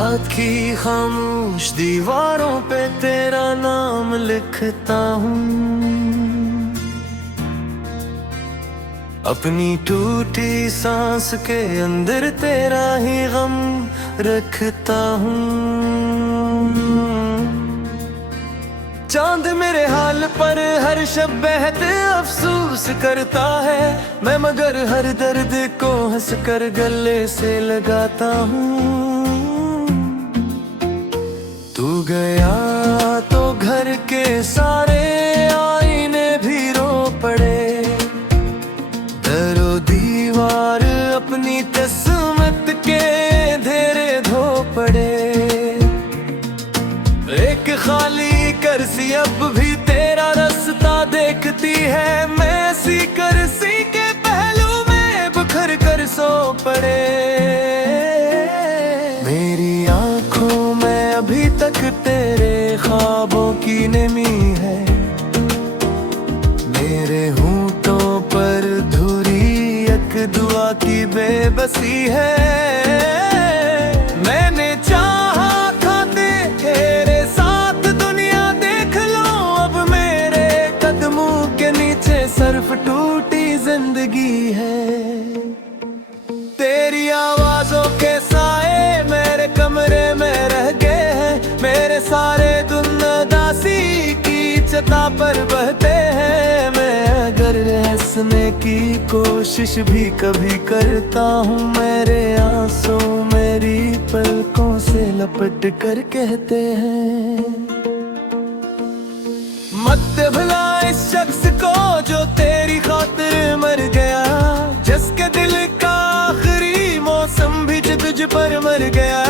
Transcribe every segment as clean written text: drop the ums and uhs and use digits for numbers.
रात की खामोश दीवारों पे तेरा नाम लिखता हूँ, अपनी टूटी सांस के अंदर तेरा ही गम रखता हूँ। चांद मेरे हाल पर हर शब बहते अफसोस करता है मैं, मगर हर दर्द को हंस कर गले से लगाता हूँ। तू गया तो घर के सारे आईने भी रो पड़े, दरो दीवार अपनी किस्मत के धेरे धो पड़े। एक खाली कर्सी अब भी तेरा रास्ता देखती है, मैं ऐसी कर्सी के पहलू में बिखर कर सो पड़े। मेरी आंखों में अभी तक तेरे ख्वाबों की नमी है, मेरे होंठों पर धुरी एक दुआ की बेबसी है। मैंने चाहा खाते तेरे साथ दुनिया देख लो, अब मेरे कदमों के नीचे सिर्फ टूटी जिंदगी है। तेरी आवाजों के साए मेरे कमरे में रह गए हैं, मेरे सारे दिन उदासी की छता पर बहते हैं। मैं अगर हंसने की कोशिश भी कभी करता हूँ, मेरे आंसू मेरी पलकों से लपट कर कहते हैं, मत भुला इस शख्स को जो तेरी खातिर मर गया, जिसके दिल का आखिरी मौसम भी तुझ पर मर गया,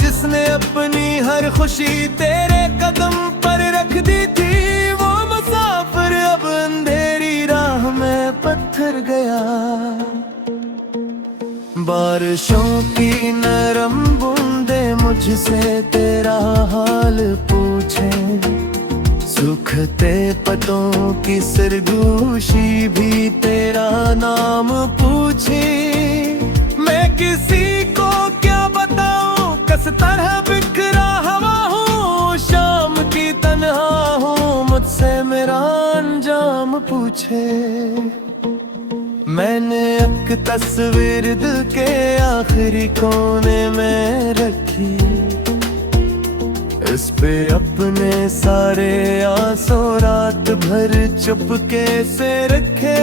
जिसने अपनी हर खुशी तेरे कदम पर रख दी थी। वो मुसाफिर अब अंधेरी राह में पत्थर गया। बारिशों की नरम बूंदे मुझसे तेरा हाल पूछे, सूखते पतों की सरगोशी भी तेरा नाम पूछे। मैं किसी को क्या बताऊं, किस तरह बिखरा हवा हूँ, शाम की तन्हा हूँ, मुझसे मेरा अंजाम पूछे। मैंने एक तस्वीर दिल के आखिरी कोने में रखी, इस पे अपने सारे आंसू रात भर चुपके से रखे।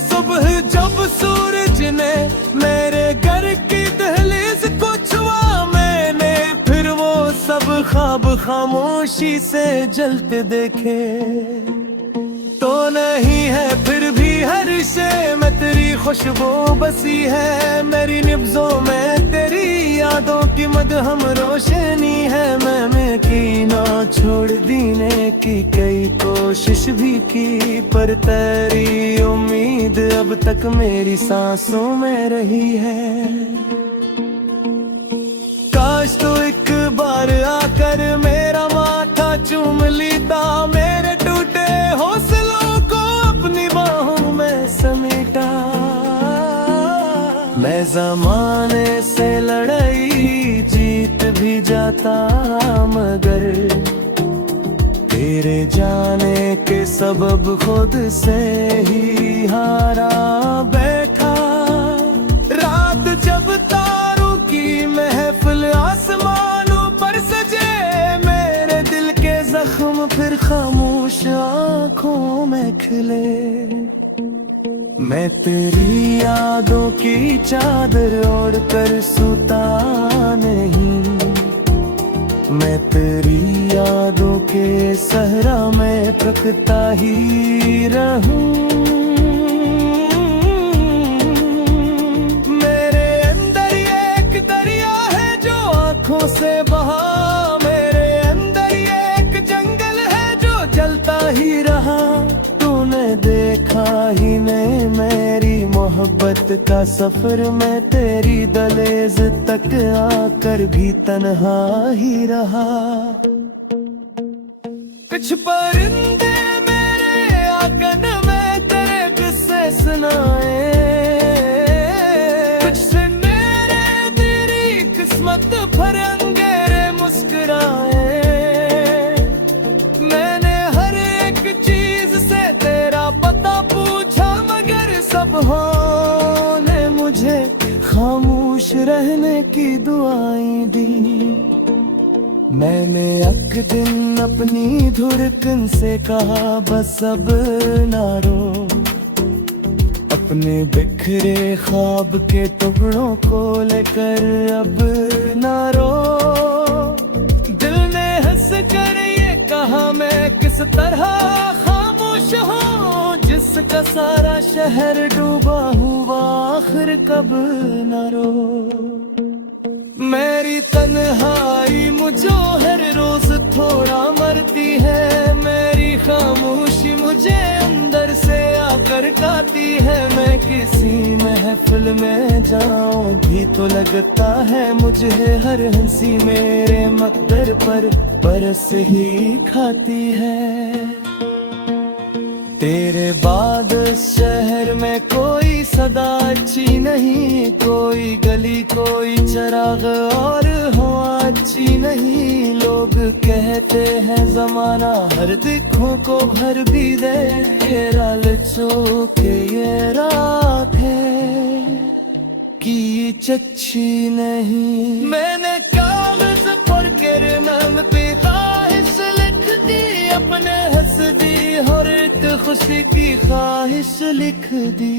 सुबह जब सूरज ने मेरे घर की दहलीज को छुआ, मैंने फिर वो सब ख्वाब खामोशी से जलते देखे। तो नहीं है फिर भी हर शे में तेरी खुशबू बसी है, मेरी निब्जों में तेरी यादों की मदहम रोशनी है। मैंने की ना छोड़ दीने की कई कोशिश भी की, पर तेरी उम्मीद अब तक मेरी सांसों में रही है। काश तो एक बार आकर मेरा माथा चूम लेता, मेरे टूटे हौसलों को अपनी बाहों में समेटा। मैं ज़माने से लड़ाई जीत भी जाता, मगर तेरे जाने के सबब खुद से ही हारा बैठा। रात जब तारों की महफिल आसमानों पर सजे, मेरे दिल के जख्म फिर खामोश आंखों में खिले। मैं तेरी यादों की चादर ओढ़ कर सोता नहीं, मैं तेरी यादों के सहरा में तकता ही रहूं। मेरे अंदर ये एक दरिया है जो आंखों से बहा, मेरे अंदर ये एक जंगल है जो जलता ही रहा। तूने देखा ही नहीं मेरी मोहब्बत का सफर, मैं तेरी दहलीज तक आकर भी तन्हा ही रहा। कुछ परिंदे मेरे आंगन में तेरे किस्से सुनाए, कुछ सुनने रहने की दुआएं दी। मैंने एक दिन अपनी धुरकन से कहा बस अब ना रो, अपने बिखरे ख्वाब के टुकड़ों को लेकर अब ना रो। दिल ने हंस कर ये कहा मैं किस तरह खामोश हूँ, जिसका सारा शहर डूबा हुआ आखिर कब ना रो। मेरी तन्हाई मुझे हर रोज थोड़ा मरती है, मेरी खामोशी मुझे अंदर से आकर खाती है। मैं किसी महफिल में जाऊं भी तो लगता है मुझे हर हंसी मेरे मकदर पर बरस ही खाती है। तेरे बाद शहर में कोई सदा अच्छी नहीं, कोई गली कोई चराग और हवा अच्छी नहीं। लोग कहते हैं जमाना हर दिखों को भर भी दे, ये लालचों के ये रात है कि अच्छी नहीं। मैंने कागज पर के नाम पे ख्वाहिश लिख दी, अपने हंस दी और एक खुशी की ख्वाहिश लिख दी।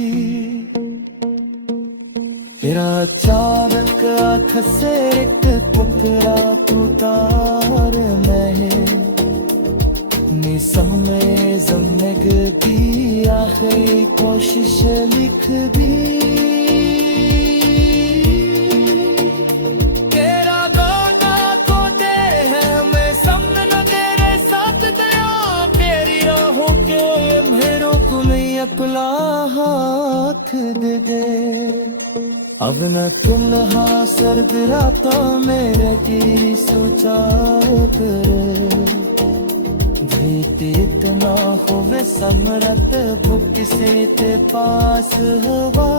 तेरा अचानक आँख से एक पुतरा तू तार में समय जमनग दी आखिरी कोशिश लिख दी। अपना हाथ दे दे, अब न तुल्हा सर्द रातों मेरे की सोचा करे। भीत इतना होवे समरत भुक से ते पास हवा,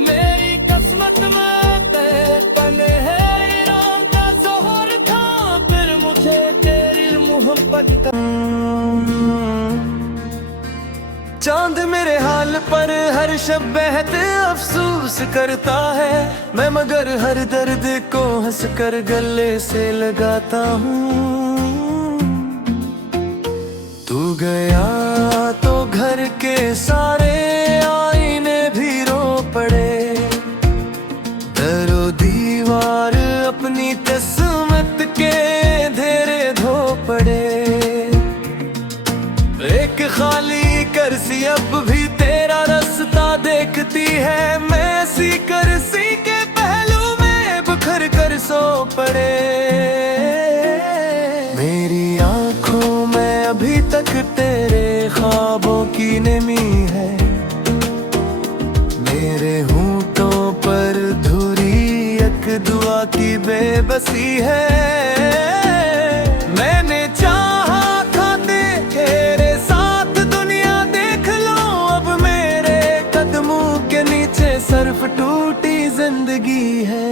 मेरी किस्मत में तेरे पले है ईरान का जोहर था, फिर मुझे तेरी मोहब्बत का। चांद मेरे हाल पर हर शब बहते अफसोस करता है मैं, मगर हर दर्द को हंस कर गले से लगाता हूँ। तू गया तो घर के सारे आईने भी रो पड़े, दरो दीवार अपनी किस्मत के धेरे धो पड़े। एक खाली करसी अब भी तेरा रास्ता देखती है, मैं सी करसी के पहलू में बिखर कर सो पड़े। मेरी आंखों में अभी तक तेरे ख्वाबों की नमी है, मेरे होंठों पर धुरी एक दुआ की बेबसी है। मैंने चाहा सर्फ टूटी जिंदगी है,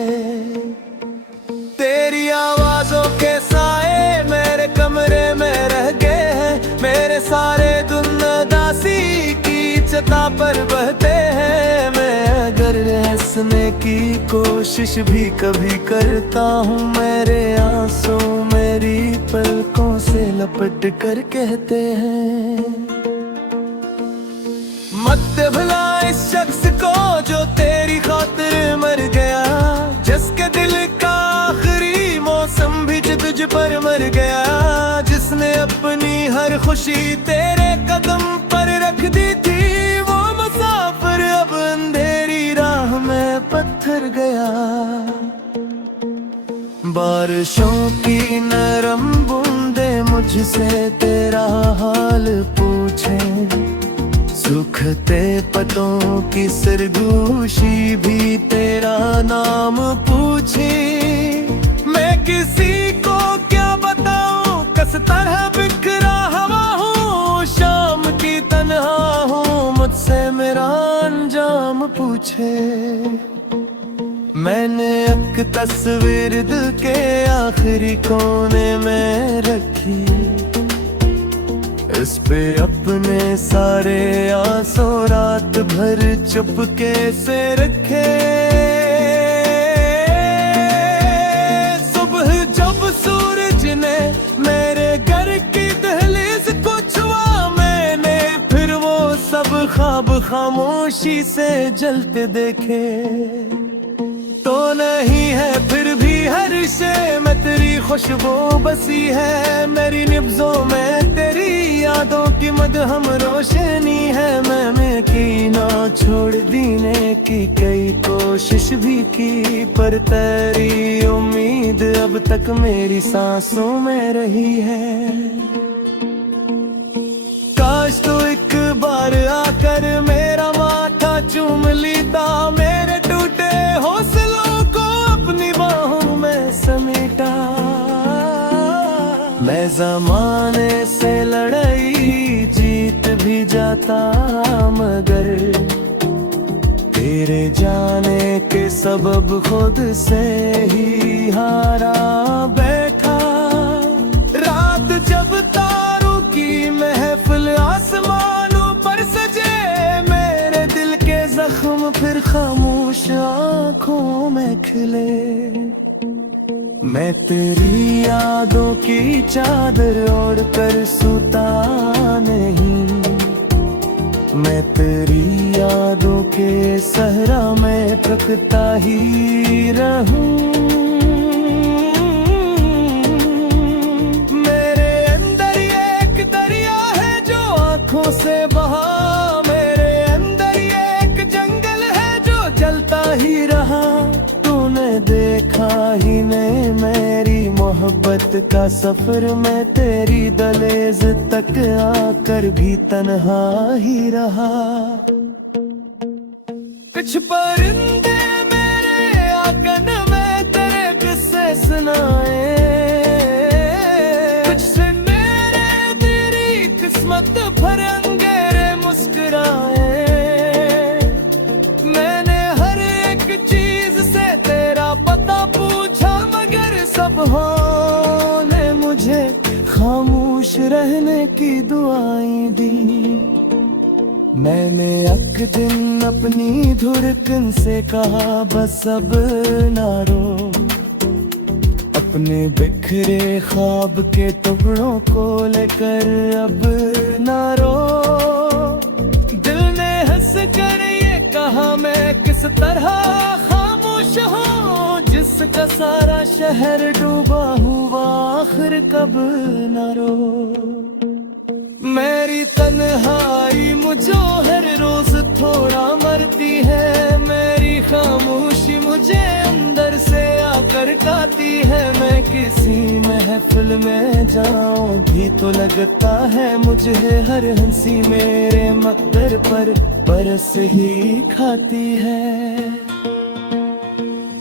तेरी आवाजों के साए मेरे कमरे में रह गए हैं, मेरे सारे धुन दासी की चता पर बहते हैं। मैं अगर हंसने की कोशिश भी कभी करता हूँ, मेरे आंसू मेरी पलकों से लपट कर कहते हैं मत भुला इस शख्स को जो तेरी खातिर मर गया, जिसके दिल का आखिरी मौसम भी तुझ पर मर गया, जिसने अपनी हर खुशी तेरे कदम पर रख दी थी। वो मुसाफिर अब अंधेरी राह में पत्थर गया, बारिशों की नरम बूंदे मुझसे तेरा हाल पूछे, सूखते पतों की सरगोशी भी तेरा नाम पूछे। मैं किसी को क्या बताऊं किस तरह बिखरा हवा हूँ, शाम की तन्हा हूँ मुझसे मेरा अंजाम पूछे। मैंने एक तस्वीर दिल के आखिरी कोने में रखी, इस पे अपने सारे आंसू रात भर चुपके से रखे। जिन्हें मेरे घर की दहलीज को छुआ मैंने, फिर वो सब ख्वाब खामोशी से जलते देखे। तो नहीं है फिर भी हर शे में तेरी खुशबू बसी है, मेरी निब्जों में तेरी यादों की मदहम रोशनी है। मैंने की ना छोड़ दीने की कई कोशिश भी की, पर तेरी उम्मीद अब तक मेरी सांसों में रही है। काश तो एक बार आकर मेरा माथा चूम लेता, मेरे टूटे हौसलों को अपनी बाहों में समेटा। मैं ज़माने से लड़ाई जीत भी जाता, मगर तेरे जाने के सबब खुद से ही हारा बैठा। रात जब तारों की महफिल आसमानों पर सजे, मेरे दिल के जख्म फिर खामोश आंखों में खिले। मैं तेरी यादों की चादर ओढ़ कर सूता नहीं, मैं तेरी यादों के सहरा में तकता ही रहूं। मेरे अंदर ये एक दरिया है जो आंखों से बहा, मेरे अंदर ये एक जंगल है जो जलता ही रहा। तूने देखा ही नहीं मेरी मोहब्बत का सफर, मैं तेरी दहलीज तक आकर भी तन्हा ही रहा। कुछ परिंदे मेरे आंगन में तेरे किस्से सुनाए, कुछ से मेरे तेरी किस्मत भर अंगेरे मुस्कुराए। मैंने हर एक चीज से तेरा पता पूछा, मगर सबों ने मुझे खामोश रहने की दुआएं दी। मैंने एक दिन अपनी धुरकन से कहा बस अब ना रो, अपने बिखरे ख्वाब के टुकड़ों को लेकर अब ना रो। दिल ने हंस कर ये कहा मैं किस तरह खामोश हूँ, जिसका सारा शहर डूबा हुआ आखिर कब ना रो। मेरी तन्हाई मुझे हर रोज थोड़ा मरती है, मेरी खामोशी मुझे अंदर से आकर खाती है। मैं किसी महफिल में जाऊं भी तो लगता है मुझे हर हंसी मेरे मकदर पर बरस ही खाती है।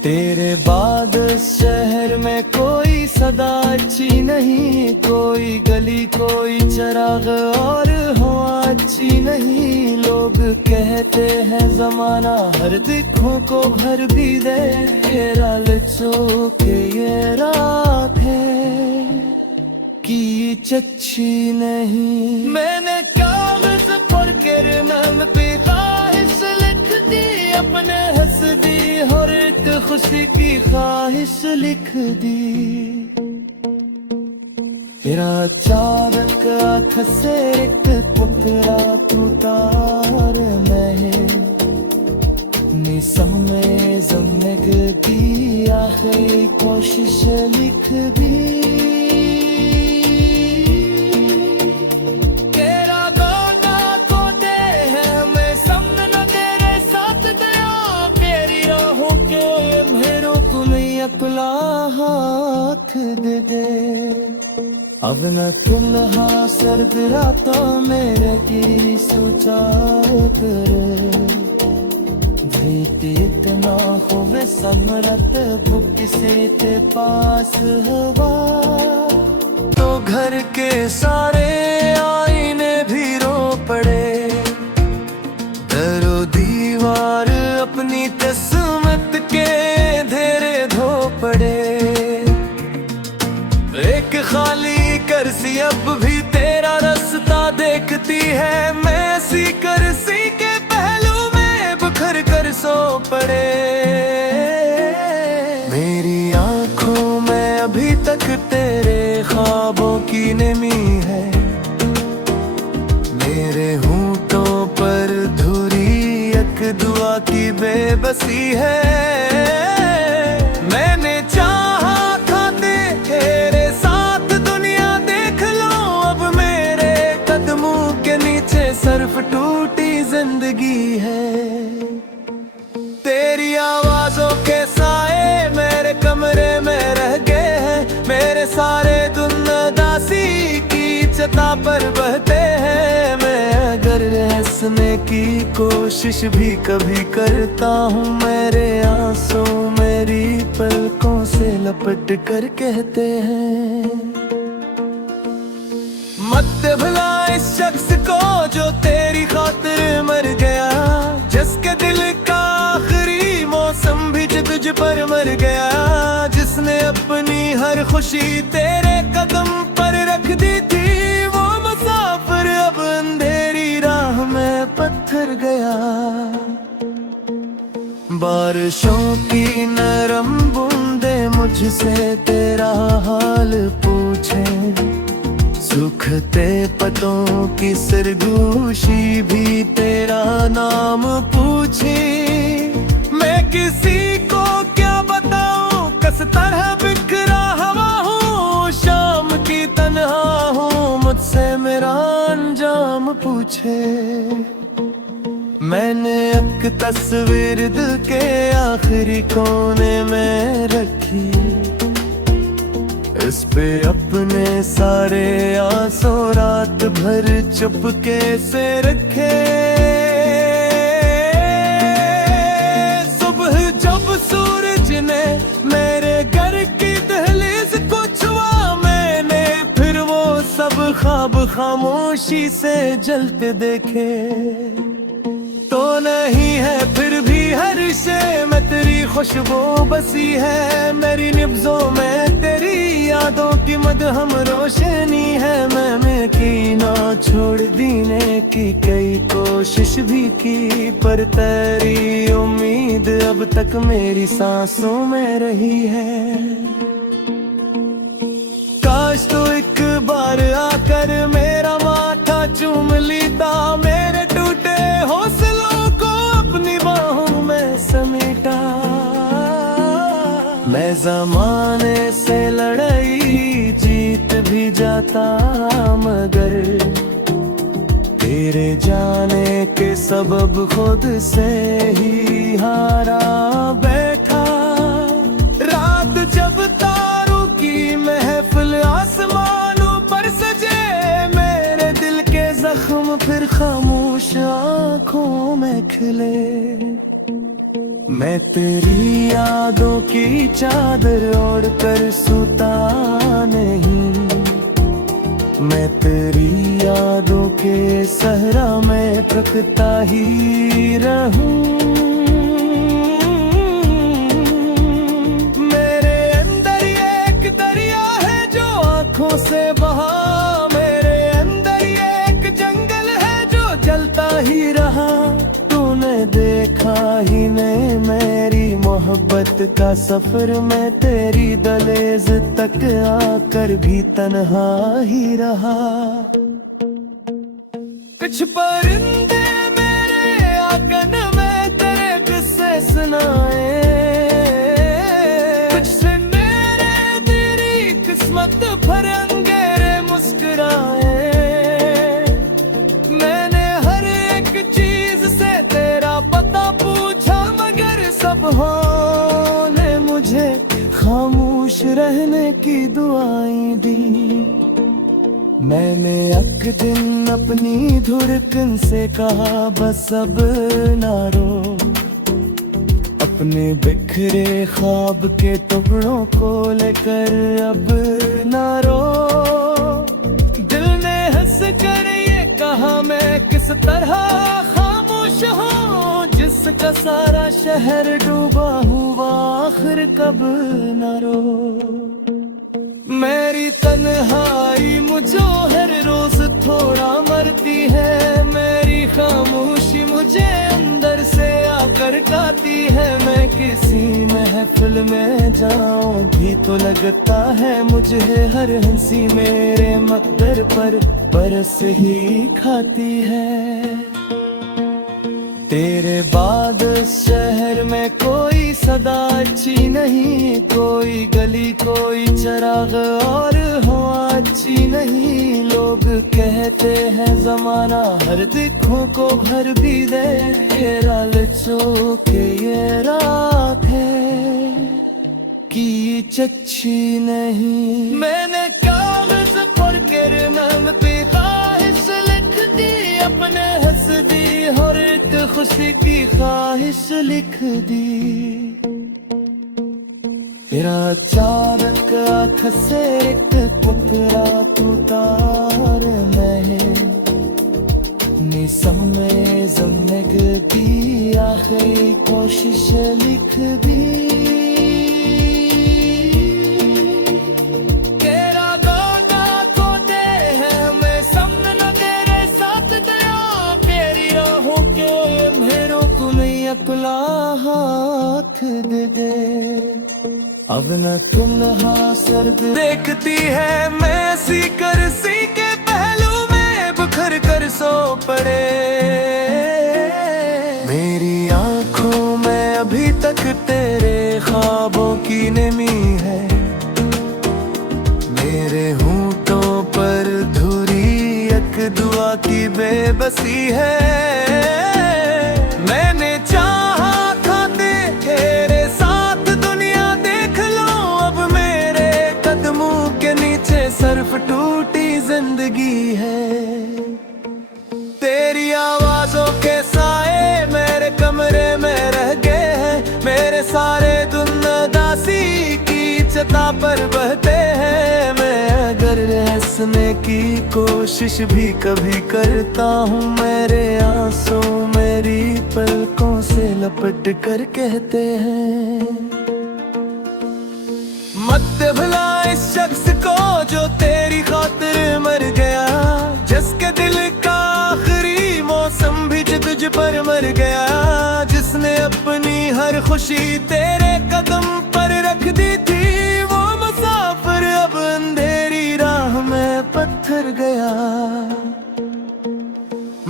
तेरे बाद शहर में कोई सदा अच्छी नहीं, कोई गली कोई चिराग और हवा अच्छी नहीं। लोग कहते हैं जमाना हर दिखों को भर भी दे, लालचों के ये रात है कि अच्छी नहीं। मैंने कागज पर कर नाम पे ख्वाहिश लिख दी, अपने हंस दी और एक खुशी की ख्वाहिश लिख दी। तेरा चारक आँख से एक पुतरा तू तार में निसमय ज़िंदग की आखिरी कोशिश लिख दी। तेरा गोदा खोते हैं मैं सामने न तेरे साथ दया, तेरी राहों के अंधेरों को नहीं अपना हाथ दे दे। अब न दुल्हा सर्द रातों मेरे की सोचा करे, भीत इतना होवे समरत बुक से ते पास हवा। तो घर के सारे आईने भी रो पड़े, दरो दीवार अपनी किस्मत के धेरे धो पड़े। एक खाली करसी अब भी तेरा रास्ता देखती है, मैं सी करसी के पहलू में बिखर कर सो पड़े। मेरी आंखों में अभी तक तेरे होठों पर धुरी एक दुआ की बेबसी है। मैंने चाहा था तेरे साथ दुनिया देख लो, अब मेरे कदमों के नीचे सिर्फ टूटी जिंदगी है। तेरी आवाजों के साए मेरे कमरे में रह गए हैं, मेरे सारे दिन उदासी की छता पर बहते हैं। मैं अगर हंसने की कोशिश भी कभी करता हूँ, मेरे आंसू मेरी पलकों से लपट कर कहते हैं, मत भुला इस शख्स को जो तेरी खातिर मर गया, जिसके दिल का आखिरी मौसम भी तुझ पर मर गया, जिसने अपनी हर खुशी तेरे कदम पर रख दी थी। वो मुसाफिर अब अंधेरी राह में पत्थर गया। बारिशों की नरम बूंदे मुझसे तेरा हाल पूछे, सूखते पतों की सरगोशी भी तेरा नाम पूछे। मैं किसी को क्या बताऊं, किस तरह बिखरा हवा हूँ, शाम की तन्हा हूँ, मुझसे मेरा अंजाम पूछे। मैंने एक तस्वीर दिल के आखिरी कोने में रखी, इस पे अपने सारे आंसू रात भर चुपके से रखे। सुबह जब सूरज ने मेरे घर की दहलीज को छुआ मैंने, फिर वो सब ख्वाब खामोशी से जलते देखे। तो नहीं है फिर भी हर शे में तेरी खुशबू बसी है, मेरी निब्जों में तेरी यादों की मदहम रोशनी है। मैंने की ना छोड़ दीने की कई कोशिश भी की, पर तेरी उम्मीद अब तक मेरी सांसों में रही है। काश तो एक बार आकर मेरा माथा चूम लेता, मेरे टूटे हौसलों को अपनी बाहों में समेटा। मैं ज़माने से लड़ाई जीत भी जाता, मगर तेरे जाने के सबब खुद से ही हारा बैठा। रात जब तारों की महफिल आसमानों पर सजे, मेरे दिल के जख्म फिर खामोश आँखों में खिले। मैं तेरी यादों की चादर ओढ़ कर सोता नहीं, मैं तेरी यादों के सहरा में तकता ही रहूं। मेरे अंदर ये एक दरिया है जो आंखों से बहा, मेरे अंदर ये एक जंगल है जो जलता ही रहा। तूने देखा ही नहीं मेरी मोहब्बत का सफर, मैं तेरी दहलीज तक आकर भी तन्हा ही रहा। कुछ परिंदे मेरे आंगन में तेरे किस्से सुनाए, कुछ से मेरे तेरी किस्मत भर अंगेरे मुस्कुराए। मैंने हर एक चीज से तेरा पता पूछा, मगर सब ने मुझे खामोश रहने की दुआएं दी। मैंने एक दिन अपनी धड़कन से कहा बस अब ना रो, अपने बिखरे ख्वाब के टुकड़ों को लेकर अब ना रो। दिल ने हंस कर ये कहा मैं किस तरह खामोश हूँ, जिसका सारा शहर डूबा हुआ आखिर कब ना रो। मेरी तन्हाई मुझे हर रोज थोड़ा मरती है, मेरी खामोशी मुझे अंदर से आकर खाती है। मैं किसी महफिल में जाऊं भी तो लगता है मुझे हर हंसी मेरे मकदर पर बरस ही खाती है। तेरे बाद शहर में कोई सदा अच्छी नहीं, कोई गली कोई चराग और हवा अच्छी नहीं। लोग कहते हैं जमाना हर दिखों को भर भी दे, ये लालचों के ये रात है कि अच्छी नहीं। मैंने कागज पर किरमम पे ख्वाहिश लिख दी, अपने हंस दी हर एक खुशी की ख्वाहिश लिख दी। तेरा अचानक आँख से एक टुकड़ा तू तार में निसम में जिंदगी आखिरी कोशिश लिख दी। तेरा गाना को दे है मैं सामने न तेरे साथ दया, तेरी राहों के अंधेरों को नहीं अकेला हाथ दे दे। अब न दुल्हा सर्द देखती है मैं सी के पहलू में बुखर कर सो पड़े। मेरी आंखों में अभी तक तेरे ख्वाबों की नमी है, मेरे होंठों पर धुरी एक दुआ की बेबसी है। मैंने चाहा था तेरे साथ दुनिया देख लो, अब मेरे कदमों के नीचे सिर्फ टूटी जिंदगी है। तेरी आवाजों के साए मेरे कमरे में रह गए हैं, मेरे सारे दिन दासी की छता पर बहते हैं। मैं अगर हंसने की कोशिश भी कभी करता हूँ, मेरे आंसू मेरी पलकों से लपट कर कहते हैं मत भुला इस शख्स को जो तेरी खातिर मर गया, जिसके दिल का आखिरी मौसम भी तुझ पर मर गया, जिसने अपनी हर खुशी तेरे कदम पर रख दी थी। वो मुसाफिर अब अंधेरी राह में पत्थर गया।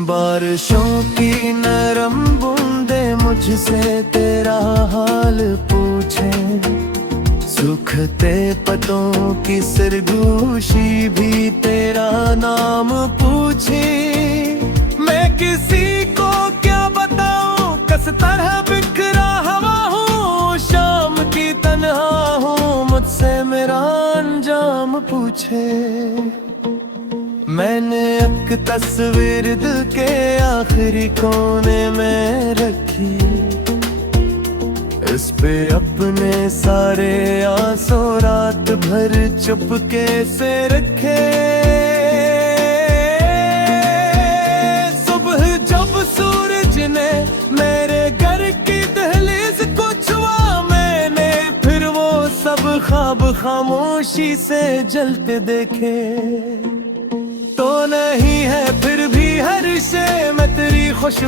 बारिशों की नरम बूंदे मुझसे तेरा हाल पूछे, सूखते पतों की सरगोशी भी तेरा नाम पूछे। मैं किसी को क्या बताऊं, किस तरह बिखरा हवा हूँ, शाम की तन्हा हूँ, मुझसे मेरा अंजाम पूछे। मैंने एक तस्वीर दिल के आखिरी कोने में रखी, इस पे अपने सारे आंसू रात भर चुपके से रखे। सुबह जब सूरज ने मेरे घर की दहलीज को छुआ, मैंने फिर वो सब ख्वाब खामोशी से जलते देखे। तो नहीं है फिर भी हर शे में तेरी खुश